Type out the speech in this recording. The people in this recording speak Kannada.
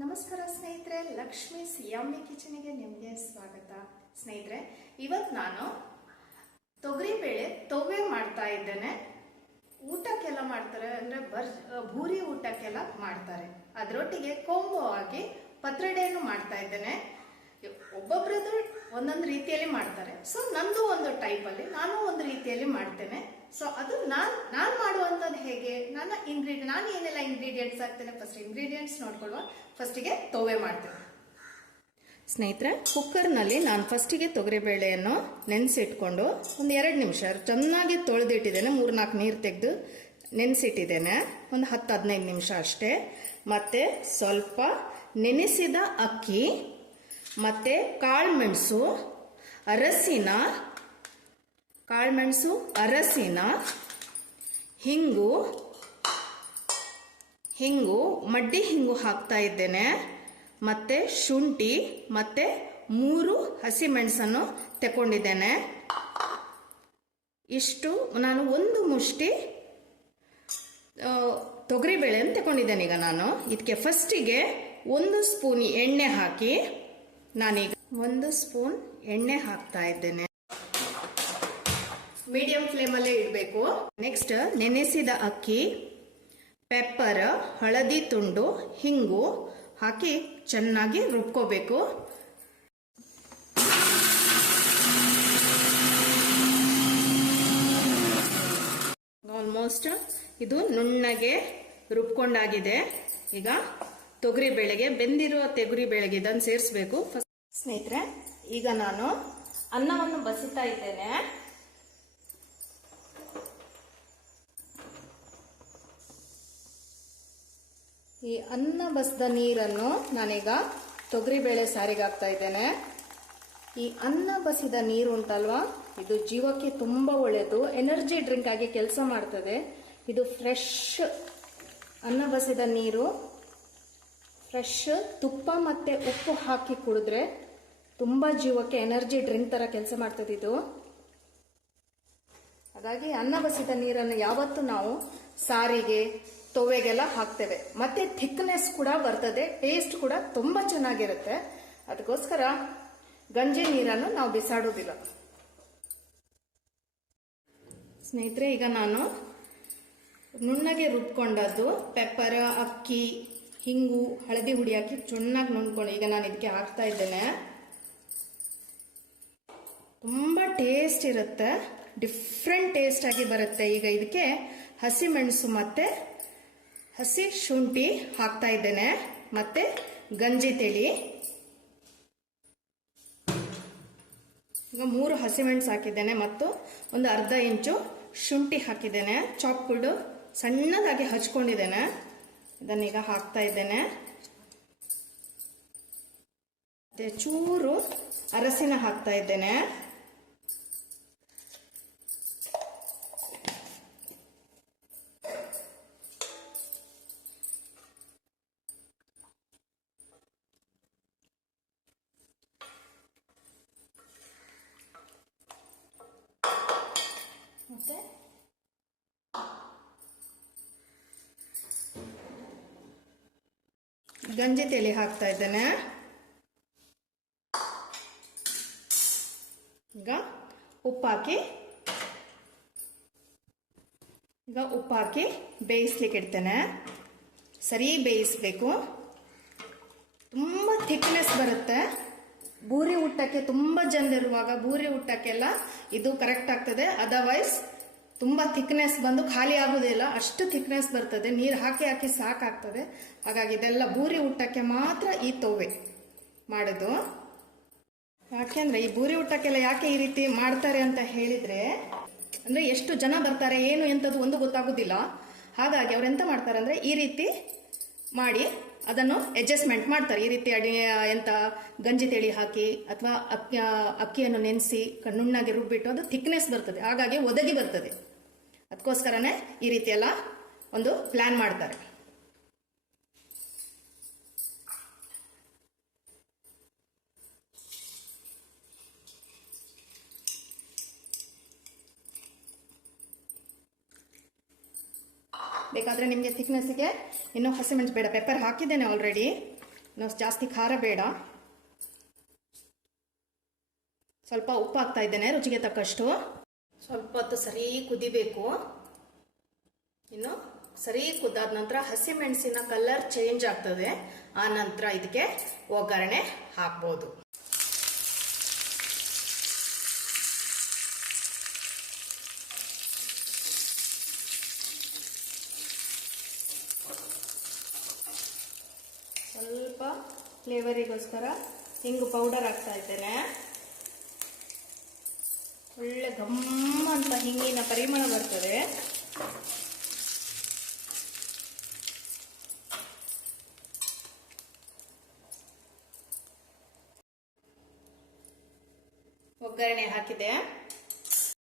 ನಮಸ್ಕಾರ ಸ್ನೇಹಿತರೆ, ಲಕ್ಷ್ಮಿ ಸಿಯಾಮಿ ಕಿಚನಿಗೆ ನಿಮಗೆ ಸ್ವಾಗತ. ಸ್ನೇಹಿತರೆ, ಇವತ್ತು ನಾನು ತೊಗರಿಬೇಳೆ ತವ್ವೆ ಮಾಡ್ತಾ ಇದ್ದೇನೆ. ಊಟಕ್ಕೆಲ್ಲ ಮಾಡ್ತಾರೆ, ಅಂದರೆ ಭೂರಿ ಊಟಕ್ಕೆಲ್ಲ ಮಾಡ್ತಾರೆ. ಅದರೊಟ್ಟಿಗೆ ಕೊಂಬೋ ಆಗಿ ಪತ್ರೊಡೆಯನ್ನು ಮಾಡ್ತಾ ಇದ್ದೇನೆ. ಒಬ್ಬೊಬ್ರದ್ದು ಒಂದೊಂದು ರೀತಿಯಲ್ಲಿ ಮಾಡ್ತಾರೆ. ಸೊ ನಂದು ಒಂದು ಟೈಪಲ್ಲಿ ನಾನು ಒಂದು ರೀತಿಯಲ್ಲಿ ಮಾಡ್ತೇನೆ. ಸೊ ಅದು ನಾನು ಮಾಡುವಂಥದ್ದು ಹೇಗೆ, ನಾನು ಏನೆಲ್ಲ ಇಂಗ್ರೀಡಿಯೆಂಟ್ಸ್ ಹಾಕ್ತೇನೆ, ಫಸ್ಟ್ ಇಂಗ್ರೀಡಿಯೆಂಟ್ಸ್ ನೋಡ್ಕೊಳ್ಳುವ. ಫಸ್ಟಿಗೆ ತವ್ವೆ ಮಾಡ್ತೇನೆ. ಸ್ನೇಹಿತರೆ, ಕುಕ್ಕರ್ನಲ್ಲಿ ನಾನು ಫಸ್ಟಿಗೆ ತೊಗರಿಬೇಳೆಯನ್ನು ನೆನೆಸಿಟ್ಕೊಂಡು ಒಂದು 2 ನಿಮಿಷ ಚೆನ್ನಾಗಿ ತೊಳೆದಿಟ್ಟಿದ್ದೇನೆ. 3-4 ನೀರು ತೆಗೆದು ನೆನೆಸಿಟ್ಟಿದ್ದೇನೆ. ಒಂದು 10-15 ನಿಮಿಷ ಅಷ್ಟೇ. ಮತ್ತೆ ಸ್ವಲ್ಪ ನೆನೆಸಿದ ಅಕ್ಕಿ, ಮತ್ತೆ ಕಾಳುಮೆಣಸು, ಅರಸಿನ, ಹಿಂಗು ಮಡ್ಡಿ ಹಿಂಗು ಹಾಕ್ತಾ ಇದ್ದೇನೆ. ಮತ್ತೆ ಶುಂಠಿ, ಮತ್ತೆ 3 ಹಸಿಮೆಣಸನ್ನು ತಗೊಂಡಿದ್ದೇನೆ. ಇಷ್ಟು ನಾನು ಒಂದು ಮುಷ್ಟಿ ತೊಗರಿಬೇಳೆಯನ್ನು ತಗೊಂಡಿದ್ದೇನೆ. ಈಗ ನಾನು ಇದಕ್ಕೆ ಫಸ್ಟಿಗೆ 1 ಸ್ಪೂನ್ ಎಣ್ಣೆ ಹಾಕಿ, ನಾನೀಗ 1 ಸ್ಪೂನ್ ಎಣ್ಣೆ ಹಾಕ್ತಾ ಇದ್ದೇನೆ. ಮೀಡಿಯಂ ಫ್ಲೇಮಲ್ಲೇ ಇಡಬೇಕು. ನೆಕ್ಸ್ಟ್ ನೆನೆಸಿದ ಅಕ್ಕಿ, ಪೆಪ್ಪರ್, ಹಳದಿ ತುಂಡು, ಹಿಂಗು ಹಾಕಿ ಚೆನ್ನಾಗಿ ರುಬ್ಕೋಬೇಕು. ಆಲ್ಮೋಸ್ಟ್ ಇದು ನುಣ್ಣಗೆ ರುಬ್ಕೊಂಡಾಗಿದೆ. ಈಗ ತೊಗರಿಬೇಳೆಗೆ, ಬೆಂದಿರುವ ತೊಗರಿಬೇಳೆಗೆ ಇದನ್ನು ಸೇರಿಸಬೇಕು. ಸ್ನೇಹಿತರೆ, ಈಗ ನಾನು ಅನ್ನವನ್ನು ಬಸಿತಾ ಇದ್ದೇನೆ. ಈ ಅನ್ನ ಬಸಿದ ನೀರನ್ನು ನಾನೀಗ ತೊಗರಿಬೇಳೆ ಸಾರಿಗೆ ಹಾಕ್ತಾ ಇದ್ದೇನೆ. ಈ ಅನ್ನ ಬಸಿದ ನೀರು ಉಂಟಲ್ವಾ, ಇದು ಜೀವಕ್ಕೆ ತುಂಬ ಒಳ್ಳೆಯದು. ಎನರ್ಜಿ ಡ್ರಿಂಕ್ ಆಗಿ ಕೆಲಸ ಮಾಡ್ತದೆ. ಇದು ಫ್ರೆಶ್ ಅನ್ನ ಬಸಿದ ನೀರು, ಫ್ರೆಶ್ ತುಪ್ಪ ಮತ್ತು ಉಪ್ಪು ಹಾಕಿ ಕುಡಿದ್ರೆ ತುಂಬ ಜೀವಕ್ಕೆ ಎನರ್ಜಿ ಡ್ರಿಂಕ್ ಥರ ಕೆಲಸ ಮಾಡ್ತದೆ ಇದು. ಹಾಗಾಗಿ ಅನ್ನ ಬಸಿದ ನೀರನ್ನು ಯಾವತ್ತೂ ನಾವು ಸಾರಿಗೆ, ತೊವ್ವೆಗೆಲ್ಲ ಹಾಕ್ತೇವೆ. ಮತ್ತೆ ಥಿಕ್ನೆಸ್ ಕೂಡ ಬರ್ತದೆ, ಟೇಸ್ಟ್ ಕೂಡ ತುಂಬ ಚೆನ್ನಾಗಿರುತ್ತೆ. ಅದಕ್ಕೋಸ್ಕರ ಗಂಜಿ ನೀರನ್ನು ನಾವು ಬಿಸಾಡೋದಿಲ್ಲ. ಸ್ನೇಹಿತರೆ, ಈಗ ನಾನು ನುಣ್ಣಗೆ ರುಬ್ಕೊಂಡದ್ದು ಪೆಪ್ಪರ್, ಅಕ್ಕಿ, ಹಿಂಗು, ಹಳದಿ ಹುಡಿ ಹಾಕಿ ಚೆನ್ನಾಗಿ ನುಣ್ಕೊಂಡು ಈಗ ನಾನು ಇದಕ್ಕೆ ಹಾಕ್ತಾ ಇದ್ದೇನೆ. ತುಂಬ ಟೇಸ್ಟ್ ಇರುತ್ತೆ, ಡಿಫ್ರೆಂಟ್ ಟೇಸ್ಟ್ ಆಗಿ ಬರುತ್ತೆ. ಈಗ ಇದಕ್ಕೆ ಹಸಿಮೆಣಸು ಮತ್ತೆ ಹಸಿ ಶುಂಠಿ ಹಾಕ್ತಾ ಇದ್ದೇನೆ. ಮತ್ತೆ ಗಂಜಿ ತಿಳಿ, ಈಗ 3 ಹಸಿಮೆಣಸು ಹಾಕಿದ್ದೇನೆ ಮತ್ತು ಒಂದು ಅರ್ಧ ಇಂಚು ಶುಂಠಿ ಹಾಕಿದ್ದೇನೆ. ಚಾಪ್ಡ್ ಸಣ್ಣದಾಗಿ ಹಚ್ಕೊಂಡಿದ್ದೇನೆ. ಇದನ್ನೀಗ ಹಾಕ್ತಾ ಇದ್ದೇನೆ. ಮತ್ತೆ ಚೂರು ಅರಸಿನ ಹಾಕ್ತಾ ಇದ್ದೇನೆ. ಮತ್ತೆ ಗಂಜಿ ತಿಳಿ ಹಾಕ್ತಾ ಇದ್ದೇನೆ. ಈಗ ಉಪ್ಪು ಹಾಕಿ ಬೇಯಿಸ್ಲಿಕ್ಕೆ ಇಡ್ತೇನೆ. ಸರಿ ಬೇಯಿಸ್ಬೇಕು. ತುಂಬ ಥಿಕ್ನೆಸ್ ಬರುತ್ತೆ. ಭೂರಿ ಊಟಕ್ಕೆ ತುಂಬ ಜನರಿರುವಾಗ ಭೂರಿ ಊಟಕ್ಕೆಲ್ಲ ಇದು ಕರೆಕ್ಟ್ ಆಗ್ತದೆ. ಅದರ್ವೈಸ್ ತುಂಬ ಥಿಕ್ನೆಸ್ ಬಂದು ಖಾಲಿ ಆಗೋದಿಲ್ಲ, ಅಷ್ಟು ಥಿಕ್ನೆಸ್ ಬರ್ತದೆ. ನೀರು ಹಾಕಿ ಸಾಕಾಗ್ತದೆ. ಹಾಗಾಗಿ ಇದೆಲ್ಲ ಭೂರಿ ಊಟಕ್ಕೆ ಮಾತ್ರ ಈ ತವ್ವೆ ಮಾಡೋದು. ಯಾಕೆಂದ್ರೆ ಈ ಭೂರಿ ಊಟಕ್ಕೆಲ್ಲ ಯಾಕೆ ಈ ರೀತಿ ಮಾಡ್ತಾರೆ ಅಂತ ಹೇಳಿದ್ರೆ, ಅಂದ್ರೆ ಎಷ್ಟು ಜನ ಬರ್ತಾರೆ ಏನು ಎಂಥದ್ದು ಒಂದು ಗೊತ್ತಾಗೋದಿಲ್ಲ. ಹಾಗಾಗಿ ಅವ್ರು ಎಂತ ಮಾಡ್ತಾರೆ ಅಂದ್ರೆ ಈ ರೀತಿ ಮಾಡಿ ಅದನ್ನು ಅಡ್ಜಸ್ಟ್ಮೆಂಟ್ ಮಾಡ್ತಾರೆ. ಈ ರೀತಿ ಎಂತ ಗಂಜಿ ತಿಳಿ ಹಾಕಿ ಅಥವಾ ಅಕ್ಕಿಯನ್ನು ನೆನೆಸಿ ನುಣ್ಣಗೆ ರುಬ್ಬಿಟ್ಟು ಅದು ಥಿಕ್ನೆಸ್ ಬರ್ತದೆ, ಹಾಗಾಗಿ ಒದಗಿ ಬರ್ತದೆ. ಅದಕ್ಕೋಸ್ಕರನೇ ಈ ರೀತಿ ಎಲ್ಲ ಒಂದು ಪ್ಲಾನ್ ಮಾಡ್ತಾರೆ. ಬೇಕಾದರೆ ನಿಮಗೆ ಥಿಕ್ನೆಸ್ಸಿಗೆ ಇನ್ನೂ ಹಸಿಮೆಣಸು ಬೇಡ, ಪೆಪ್ಪರ್ ಹಾಕಿದ್ದೇನೆ ಆಲ್ರೆಡಿ. ನಾವು ಜಾಸ್ತಿ ಖಾರ ಬೇಡ. ಸ್ವಲ್ಪ ಉಪ್ಪು ಹಾಕ್ತಾ ಇದ್ದೇನೆ ರುಚಿಗೆ ತಕ್ಕಷ್ಟು. ಸ್ವಲ್ಪ ಹೊತ್ತು ಸರಿ ಕುದಿಬೇಕು. ಇನ್ನು ಸರಿ ಕುದ್ದಾದ ನಂತರ ಹಸಿಮೆಣಸಿನ ಕಲರ್ ಚೇಂಜ್ ಆಗ್ತದೆ. ಆ ನಂತರ ಇದಕ್ಕೆ ಒಗ್ಗರಣೆ ಹಾಕ್ಬೋದು. ಸ್ವಲ್ಪ ಫ್ಲೇವರಿಗೋಸ್ಕರ ಹಿಂಗು ಪೌಡರ್ ಹಾಕ್ತಾ ಇದ್ದೇನೆ. ಒಳ್ಳೆ ಘಮ್ಮ ಅಂತ ಹಿಂಗಿನ ಪರಿಮಳ ಬರ್ತದೆ. ಒಗ್ಗರಣೆ ಹಾಕಿದೆ.